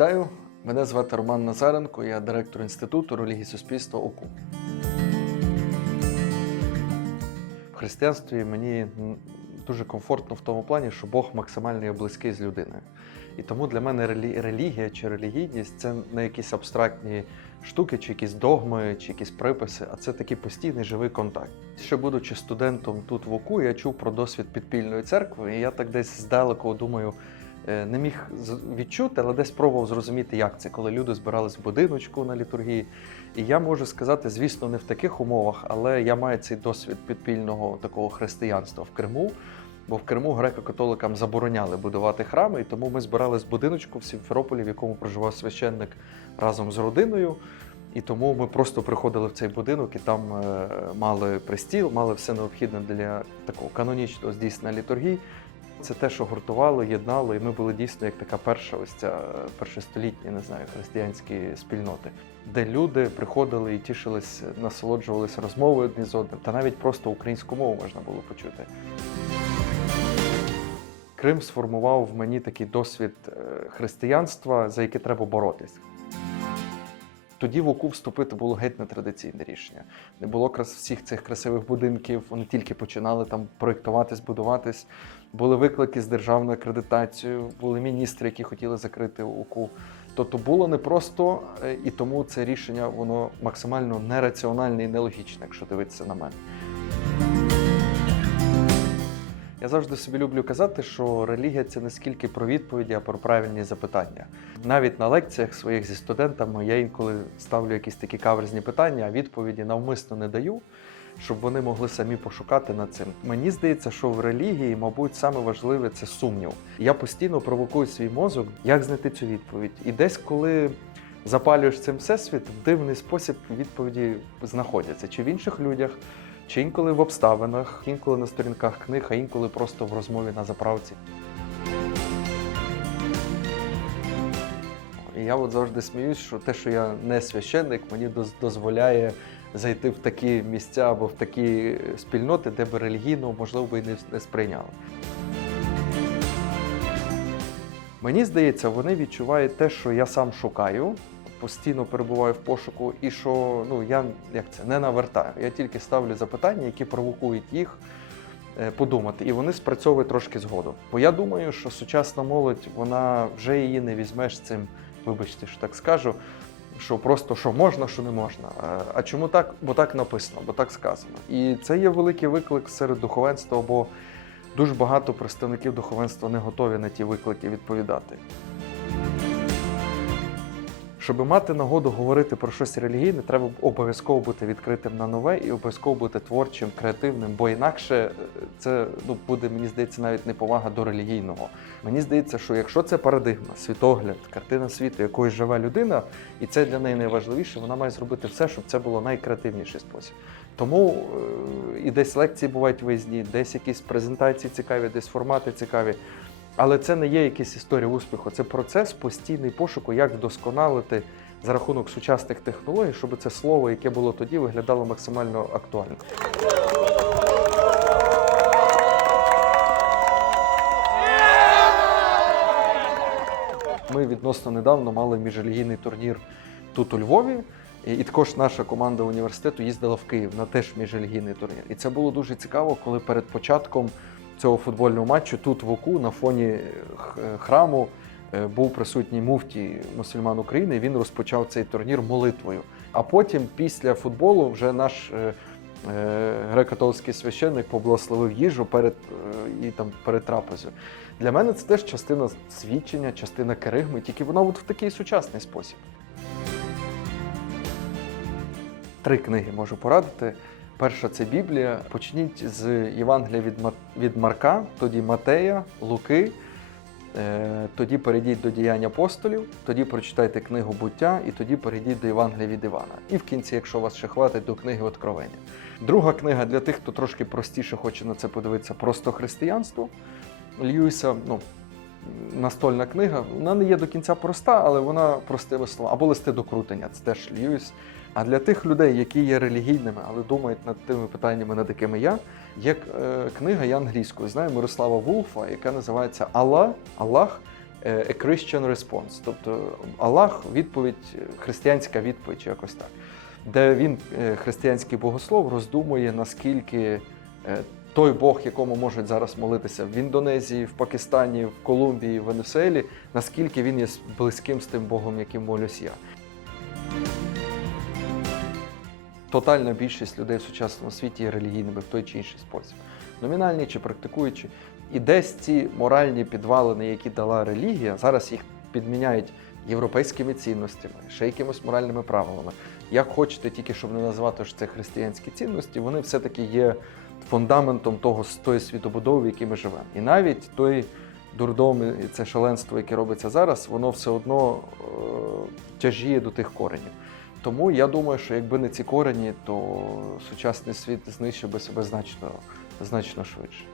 Вітаю! Мене звати Роман Назаренко, я директор Інституту релігії суспільства ОКУ. В християнстві мені дуже комфортно в тому плані, що Бог максимально є близький з людиною. І тому для мене релі- релігія чи релігійність це не якісь абстрактні штуки, чи якісь догми, чи якісь приписи, а це такий постійний живий контакт. Ще будучи студентом тут в ОКУ, я чув про досвід підпільної церкви, і я так десь здалеку думаю, не міг відчути, але десь пробував зрозуміти, як це, коли люди збирались в будиночку на літургії. І я можу сказати, звісно, не в таких умовах, але я маю цей досвід підпільного такого християнства в Криму. Бо в Криму греко-католикам забороняли будувати храми, і тому ми збирались в будиночку в Сімферополі, в якому проживав священник разом з родиною. І тому ми просто приходили в цей будинок і там е, мали пристіл, мали все необхідне для такого канонічного здійснення літургії. Це те, що гуртувало, єднало, і ми були дійсно як така перша ось ця е, першостолітні, не знаю, християнські спільноти, де люди приходили і тішились, насолоджувалися розмовою одні з одним, та навіть просто українську мову можна було почути. Крим сформував в мені такий досвід е, християнства, за яке треба боротись. Тоді в ОКУ вступити було геть нетрадиційне рішення. Не було крас всіх цих красивих будинків, вони тільки починали там проєктуватись, будуватись. Були виклики з державною акредитацією, були міністри, які хотіли закрити ОКУ. Тобто було непросто, е, і тому це рішення воно максимально нераціональне і нелогічне, якщо дивитися на мене. Я завжди собі люблю казати, що релігія це не скільки про відповіді, а про правильні запитання. Навіть на лекціях своїх зі студентами я інколи ставлю якісь такі каверзні питання, а відповіді навмисно не даю, щоб вони могли самі пошукати над цим. Мені здається, що в релігії, мабуть, саме важливе це сумнів. Я постійно провокую свій мозок, як знайти цю відповідь. І десь, коли запалюєш цим всесвіт, в дивний спосіб відповіді знаходяться чи в інших людях, чи інколи в обставинах, інколи на сторінках книг, а інколи просто в розмові на заправці. І я от завжди сміюсь, що те, що я не священник, мені дозволяє зайти в такі місця або в такі спільноти, де би релігійно, можливо, і не сприйняли. Мені здається, вони відчувають те, що я сам шукаю, постійно перебуваю в пошуку, і що ну я як це не навертаю. Я тільки ставлю запитання, які провокують їх е, подумати, і вони спрацьовують трошки згодом. Бо я думаю, що сучасна молодь, вона вже її не візьмеш цим, вибачте, що так скажу. Що просто що можна, що не можна. А- А чому так? Бо так написано, бо так сказано. І це є великий виклик серед духовенства, бо дуже багато представників духовенства не готові на ті виклики відповідати. Щоб мати нагоду говорити про щось релігійне, треба обов'язково бути відкритим на нове і обов'язково бути творчим, креативним, бо інакше е, це ну, буде, мені здається, навіть неповага до релігійного. Мені здається, що якщо це парадигма, світогляд, картина світу, якою живе людина, і це для неї найважливіше, вона має зробити все, щоб це було найкреативніший спосіб. Тому е, і десь лекції бувають виїзні, десь якісь презентації цікаві, десь формати цікаві. Але це не є якась історія успіху, це процес постійний пошуку, як вдосконалити за рахунок сучасних технологій, щоб це слово, яке було тоді, виглядало максимально актуально. Ми відносно недавно мали міжрелігійний турнір тут у Львові. І також наша команда університету їздила в Київ на теж міжрелігійний турнір. І це було дуже цікаво, коли перед початком цього футбольного матчу тут в ОКУ на фоні храму е, був присутній муфтій мусульман України. Він розпочав цей турнір молитвою. А потім, після футболу, вже наш е, е, греко-католицький священник поблагословив їжу перед е, і там перед трапезою. Для мене це теж частина свідчення, частина керигми, тільки вона от в такий сучасний спосіб. Три книги можу порадити. Перша це Біблія. Почніть з Євангелія від, від Марка, тоді Матея, Луки. Е, Тоді перейдіть до діянь апостолів, тоді прочитайте книгу буття, і тоді перейдіть до Євангелія від Івана. І в кінці, якщо вас ще хватить, до книги Откровення. Друга книга для тих, хто трошки простіше хоче на це подивитися, просто християнство. Льюіса, ну, настольна книга. Вона не є до кінця проста, але вона простими словами. Або листи до крутення, це теж Льюіс. А для тих людей, які є релігійними, але думають над тими питаннями, над якими я, є е, книга я англійською, знаю Мирослава Вулфа, яка називається Алла, Аллах е, a Christian response, тобто Аллах відповідь, е, християнська відповідь, чи якось так, де він, християнський богослов, роздумує, наскільки той Бог, якому можуть зараз молитися в Індонезії, в Пакистані, в Колумбії, в Венесуелі, наскільки він є близьким з тим Богом, яким молюсь я. Тотальна більшість людей в сучасному світі є релігійними в той чи інший спосіб, номінальні чи практикуючі. І десь ці моральні підвалини, які дала релігія, зараз їх підміняють європейськими цінностями, ще якимось моральними правилами. Як хочете, тільки щоб не називати, що це християнські цінності, вони все-таки є фундаментом того тої світобудови, в якій ми живемо. І навіть той дурдом і це шаленство, яке робиться зараз, воно все одно е, тяжіє до тих коренів. Тому я думаю, що якби не ці корені, то сучасний світ знищив би себе значно, значно швидше.